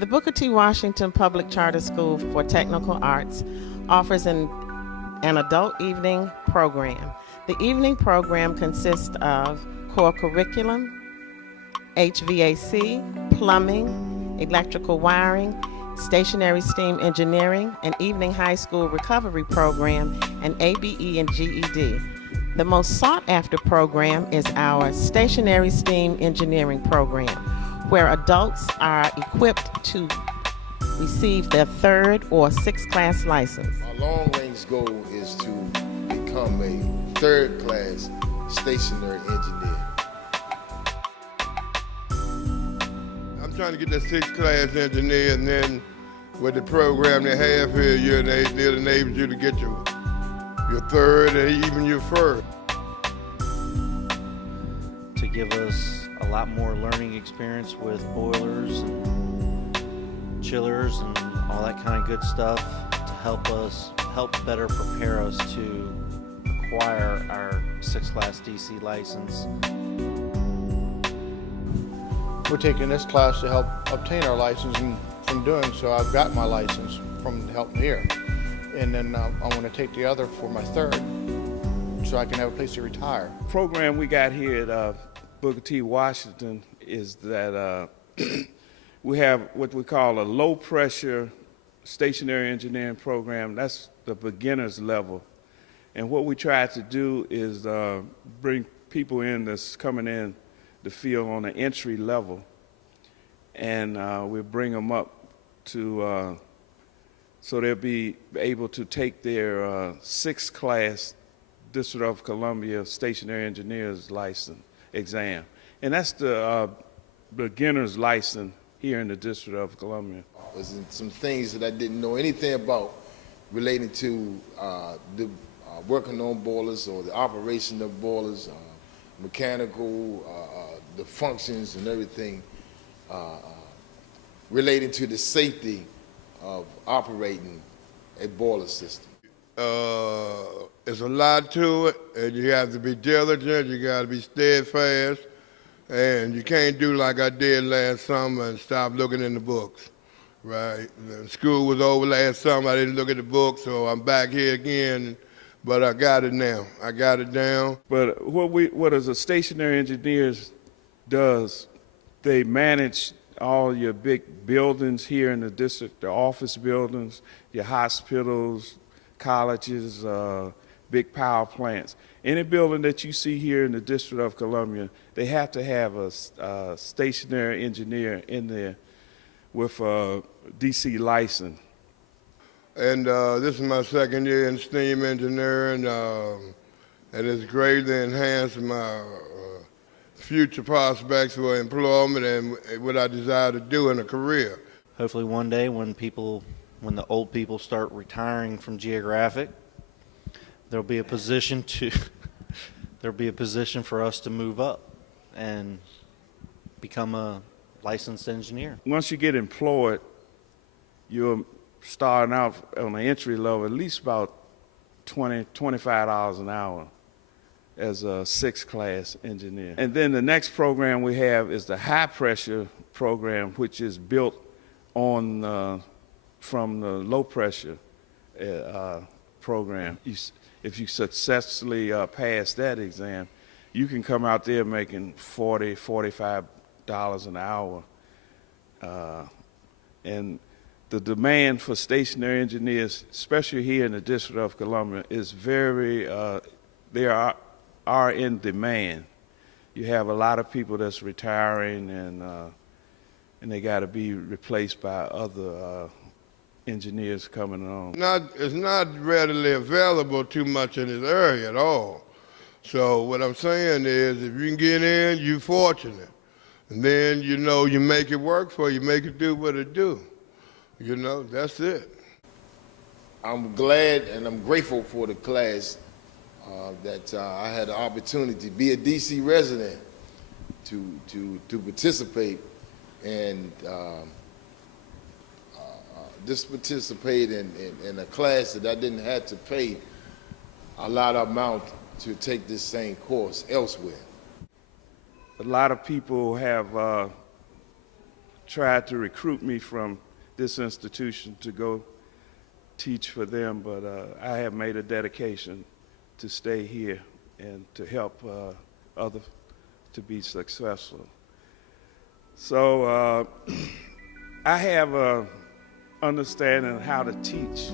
The Booker T. Washington Public Charter School for Technical Arts offers an adult evening program. The evening program consists of core curriculum, HVAC, plumbing, electrical wiring, stationary steam engineering, an evening high school recovery program, and ABE and GED. The most sought after program is our stationary steam engineering program, where adults are equipped to receive their third or sixth class license. Our long-range goal is to become a third-class stationary engineer. I'm trying to get that sixth-class engineer, and then with the program they have here, they'll enable you to get your third and even your first. To give us a lot more learning experience with boilers and chillers and all that kind of good stuff to help better prepare us to acquire our sixth class DC license. We're taking this class to help obtain our license, and from doing so, I've got my license from helping here. And then I want to take the other for my third, so I can have a place to retire. The program we got here at Booker T. Washington is that we have what we call a low-pressure stationary engineering program. That's the beginner's level. And what we try to do is bring people in that's coming in the field on an entry level, and we bring them up to so they'll be able to take their sixth class District of Columbia stationary engineer's license exam, and that's the beginner's license here in the District of Columbia. There's some things that I didn't know anything about relating to the working on boilers or the operation of boilers, mechanical, the functions and everything relating to the safety of operating a boiler system. There's a lot to it, and you have to be diligent, you got to be steadfast, and you can't do like I did last summer and stop looking in the books, right? School was over last summer, I didn't look at the books, so I'm back here again, but I got it now. I got it down. But what as a stationary engineer does, they manage all your big buildings here in the district, the office buildings, your hospitals, colleges, big power plants. Any building that you see here in the District of Columbia, they have to have a stationary engineer in there with a DC license. And this is my second year in steam engineering, and it's greatly enhanced my future prospects for employment and what I desire to do in a career. Hopefully one day when the old people start retiring from geographic, there'll be a position for us to move up and become a licensed engineer. Once you get employed, you're starting out on the entry level at least about $25 an hour as a sixth class engineer. And then the next program we have is the high pressure program, which is built on from the low pressure program. If you successfully pass that exam, you can come out there making $40, $45 an hour. And the demand for stationary engineers, especially here in the District of Columbia, is very, they are in demand. You have a lot of people that's retiring, and they got to be replaced by other engineers coming on. It's not readily available too much in this area at all. So what I'm saying is, if you can get in, you're fortunate. And then, you make it work for you, make it do what it do. That's it. I'm glad and I'm grateful for the class that I had the opportunity to be a DC resident, to participate and just participate in a class that I didn't have to pay a lot of amount to take this same course elsewhere. A lot of people have tried to recruit me from this institution to go teach for them, but I have made a dedication to stay here and to help others to be successful. So I have a understanding of how to teach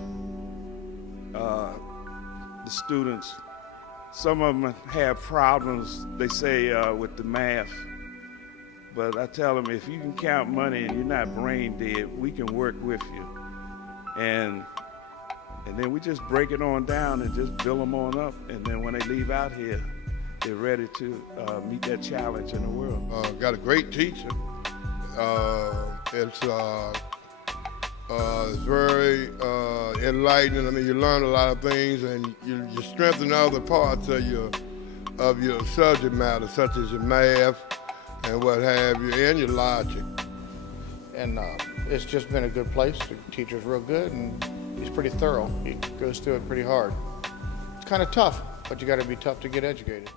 the students. Some of them have problems, they say, with the math. But I tell them, if you can count money and you're not brain dead, we can work with you. And then we just break it on down and just build them on up. And then when they leave out here, they're ready to meet that challenge in the world. Got a great teacher. It's very enlightening. I mean, you learn a lot of things, and you strengthen other parts of your subject matter, such as your math and what have you, and your logic. And it's just been a good place. The teacher's real good, and he's pretty thorough. He goes through it pretty hard. It's kind of tough, but you got to be tough to get educated.